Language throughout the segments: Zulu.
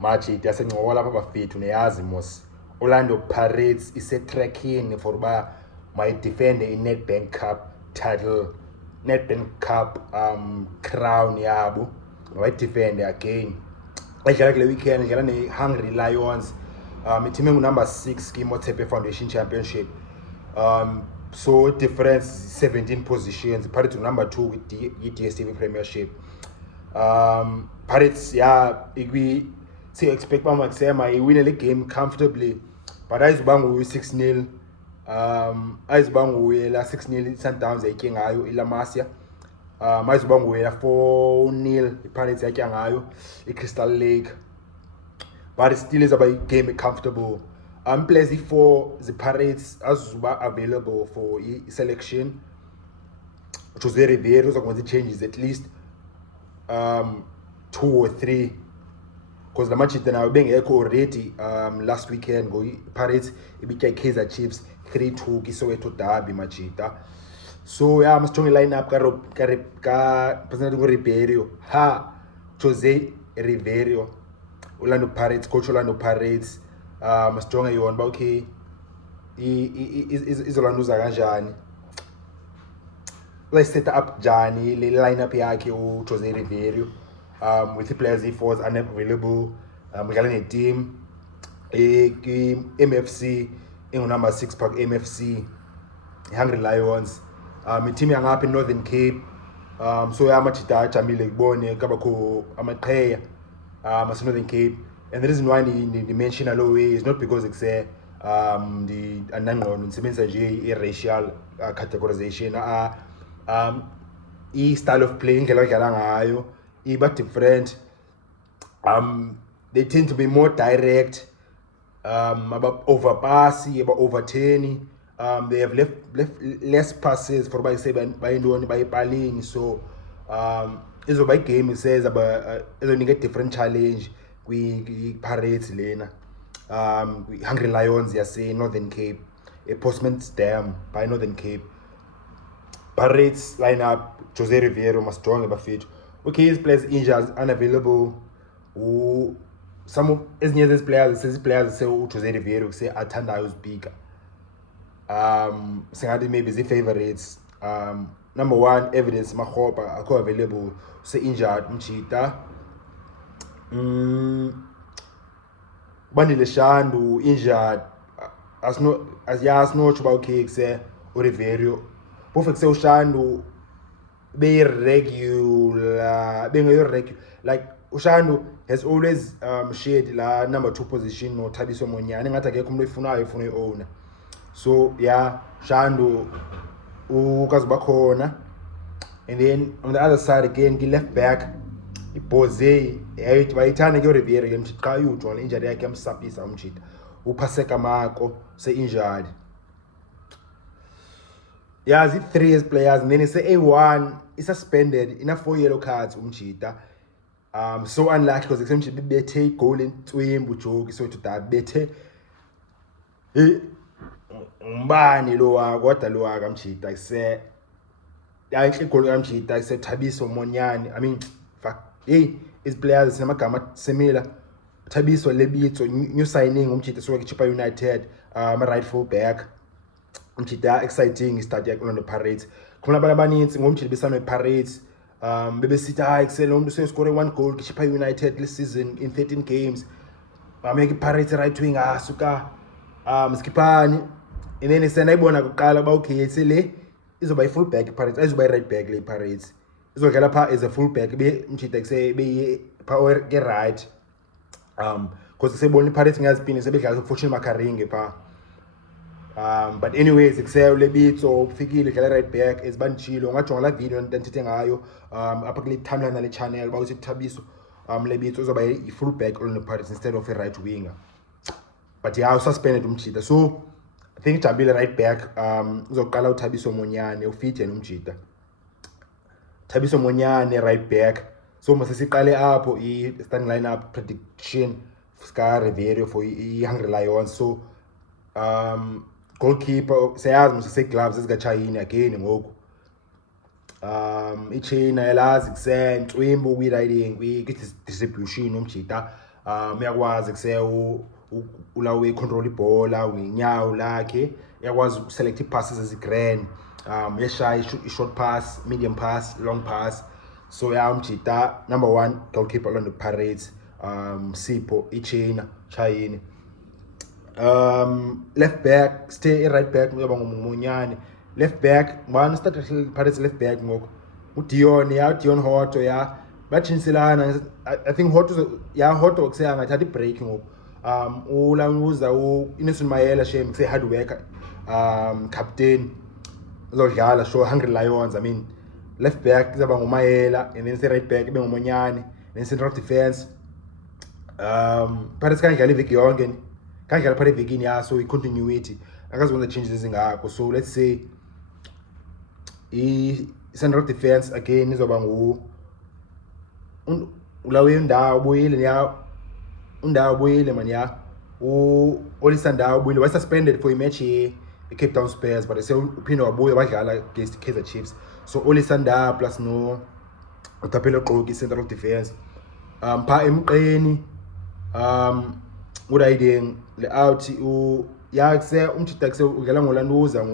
Machi yasencokola lapha bafethu neyazi mos Orlando Pirates ise-tracking for uba mayidefende i-Nedbank Cup title, Nedbank Cup crown yabo mayidefende again. Idlala kule weekend idlala ne-Hungry Lions, iteam engunumber 6 kwi-Motsepe Foundation Championship. So difference 17 positions. Pirates number 2 with the DStv Premiership. Pirates see expect I win the game comfortably, but I bangu 6-0. Bangu 6-0 Sundowns yayike ngayo iLamasia. Bangu 4-0 iPirates yayike ngayo iCrystal Lake. But it still is about game comfortable. Players for the Pirates as available for selection. Jose Riveiro is going to changes at least 2 or 3. Because the match is now being echo already last weekend. Go Pirates beat Kaizer Chiefs 3-2 Soweto Derby machita. So yeah, I'm strong lineup ka Paseko Riveiro, Jose Riveiro, Orlando Pirates, coach Orlando Pirates. Strong yon ba okay izolanduza kanjani, let's set up Jani le lineup yakhe u Jose Riveiro with the players he was unavailable. We got a team MFC number 6 pack MFC Hungry Lions, team yangapha in Northern Cape. So yamachita jamile kubone kabakho Makhehlene Northern Cape. And the reason why they mention a low way is not because it's the racial categorization. Style of playing but different. They tend to be more direct, about overpassing, about overturning. They have left less passes for by Paling. So it's a game. It says about get different challenge. We Pirates lena, we Hungry Lions say Northern Cape, a Postmasburg by Northern Cape. Pirates lineup Jose Riveiro must strong about fit. Okay, his players injured, unavailable. Some of his players say Jose Riveiro say Atanda is bigger. Singadi maybe the favorites. Number 1 evidence Makgopa are available. Say injured Mchita. Bandile Shandu injured as no about cake say Riveiro. Both say Shandu be regular, being regular. Like Shandu has always shared la number 2 position no Thabiso Monyane ngata ke kumlo ifuna owner. So yeah, Shandu ukaziba khona. And then on the other side again, the left back Jose bayithanda ke Riveiro yemthi xa uyujona injury yakhe yamsapisa umjita. Paseko Mako say injured. Yeah, is it 3 years players and then it's A1 is suspended in a 4 yellow cards umjita. So unlucky because exemption bethe goal in Twimbu joke so to that bethe umbani lo kodwa lo akamjita ise yanhle goal kamjita ise Thabiso Monyane. I mean his players namagama similar. Thabiso Lebitso new signing umjita so Chipa United, right full back umjita exciting start yakhe Orlando Pirates. Khona abantu abaninzi ngomjita besana Pirates bebesithi excel umuntu sescore 1 goal Chipa United this season in 13 games. Make Pirates right wing asuka skipani and then isena ibona kuqala ba okay sele izoba full back Pirates izoba right back le Pirates izodlala pha as a full back be mjita kuse be power ke right because sebona Pirates ngazipini sebedlala fortune makaringe pha. But anyways Thabiso Lebitso ufikile dlala right back esibanchilo ngajonga la video ntantithe ngayo apha kule timeline nale channel ba uthi Thabiso Lebitso uzoba i full back on the Pirates instead of a right winger. But yeah, suspended umjita. So I think Jambile right back uzoqala uThabiso Monyane ufit yena umjita. Thabiso Monyane right back. So mase siqale apho I starting lineup prediction ska Riveiro for I Hungry Lions. So goalkeeper sayazi mase gloves ezika Chaine again ngoku. I Chaine elazi kusent Twimbu kwi riding kwi distribution umjita. uyakwazi kuse ulawe control ibhola winyawo lakhe uyakwazi uselect passes ezigrand yeshaya short pass medium pass long pass so umjita number 1 goalkeeper on the Pirates Sipho Chaine left back stay right back ngoba ngumonyane left back man start Pirates left back ngoku Timm Hotto bachinselana I think Hotto kuse angathatha ibreak ngoku ulanguza Maela shame kuse hard worker captain uzodlala show Hungry Lions. I mean left back izaba nguMaela and then right back ibe ngumonyane then central defense Pirates kanjalo iviki yonke kanjalo phakathi evikini yaso i-continuity akazwenza changes ezingakho so let's say central defense again izoba ulawe Ndah ubuyile man Olisa Ndah ubuyile was suspended for a match here Cape Town Spurs but say uphinde wabuya badlala against Kaizer Chiefs so Olisa Ndah plus no Tapelo Xoki central defense pha emqeni udayiding layout yakuse umjita kuse udlala ngolanduza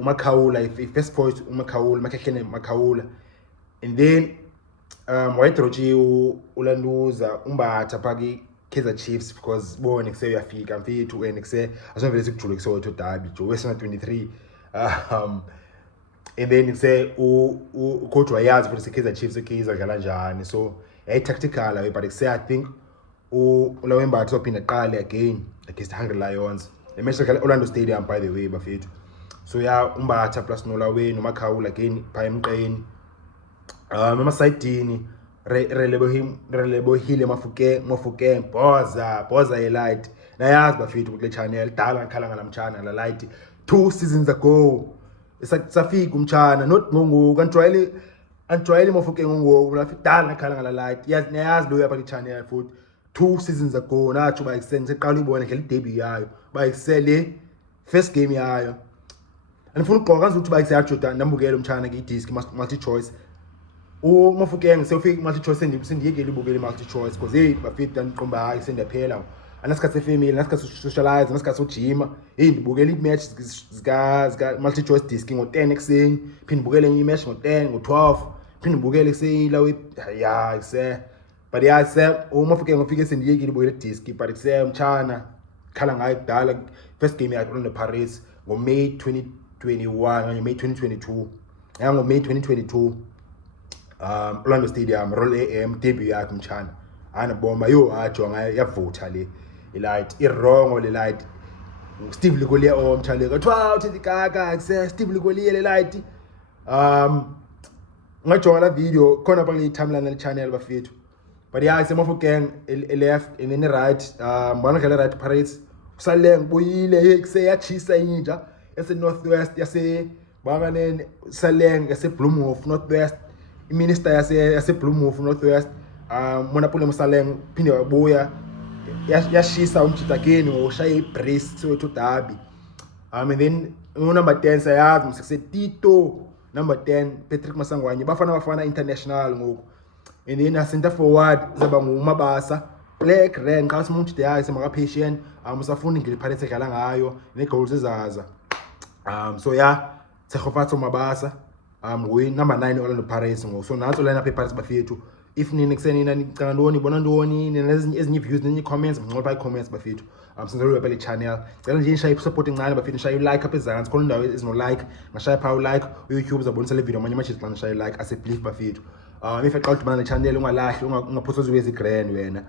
Makhaula first point Makhehlene Makhaula and then white roji ulanduza Mbatha phaki Kaizer Chiefs because bone kuse uyafika mfethu and kuse asonvele sikujule kuse Soweto Derby Johannesburg 23 and then kuse coach wayazi futhi Kaizer Chiefs izodlala njani so tactical but kuse I think ulawe Mbatha ophinda qale again against Hungry Lions the match at Orlando Stadium by the way bafethu so Mbatha plus nolawe noMakhaula again pha emqeni emasidini Relebohile Mofokeng boza light nayazi bafethu kule channel dala ngikhala ngalamtshana la light 2 seasons ago safika umtshana not ngoku anjwayele Mofokeng ngoku lafika dala ngikhala ngala light yazi lo yapha kule channel futhi 2 seasons ago nathi bayiseqala ubona ngeli debut yayo bayisele first game yayo andifuna ugqoka kanzi ukuthi bayiseyajuda ndambukela umtshana ngidisk multi choice Mofokeng sewufika multi choice sendiyekela ibukela multi choice because hey bafika ndiqomba hayi sendiyaphela anasikhathi family anasikhathi socialize anasikhathi ujima hey ndibukela imatch zika multi choice disc ngo10 ekseni phinde ndibukele enye imatch ngo10 ngo12 phinde ndibukele kuselawe kuse but Mofokeng ufike sendiyekile ibukela disc but kuse umtshana khala ngayo kudala first game yakhe on the Paris ngoMay 2021 kanye May 2022 ngoMay 2022 Orlando Stadium Roll AM debut yakhe umtshana anabomba ajonga yavutha le light irongo le light Steve Ligolier omtshana kuthiwa uthi gaga kuse Steve Ligolier le light ngajonga la video khona pa kule timeline le channel bafethu but Mofokeng left and then right mbona ngale right Paris Saleng buyile kuse yachisa inja yase northwest yase bakanene Saleng yase Bloemhof northwest iminister yase Bloemhof northwest Monnapule Saleng phinde wabuya yashisa umjita again ngoshaya ibrace Soweto Derby and then number 10 sayazi msekuse Tito number 10 Patrick Maswanganyi bafana international ngoku and then center forward zaba ngumabasa black red xa simuntu yakhe semakapatient usafuna ngeli Pirates edlala ngayo negoals ezaza so Tshegofatso Mabasa nguye number 9 Orlando Pirates ngoku so nanso line up ePirates bafethu if nini kusenina nicanga ntoni bona ntoni nezinye views nezinye comments mnqoba i-comments bafethu sinzelo le channel cela nje nishaye support incane bafethu nishaye like up ezantsi khona indawo ezino like ngashaya pha like uYouTube zabonisa le video amanye matches xa nishaye like ase believe bafethu if eqala udibana le channel ungalahli ungaphoswa wezi grand wena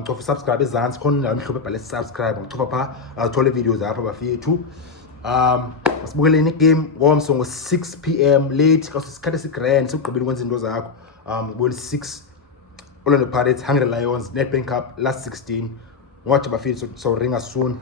ucofa subscribe ezantsi khona indawo emhlophe ebhale subscribe ucofa pha athole videos apha bafethu asibukeleni game ngomso ngo6 PM late kasikhathi esigrand sokugqibela ukwenza into zakho ngibona 6 Orlando Pirates Hungry Lions Nedbank Cup last 16 watch bafethu so ringa soon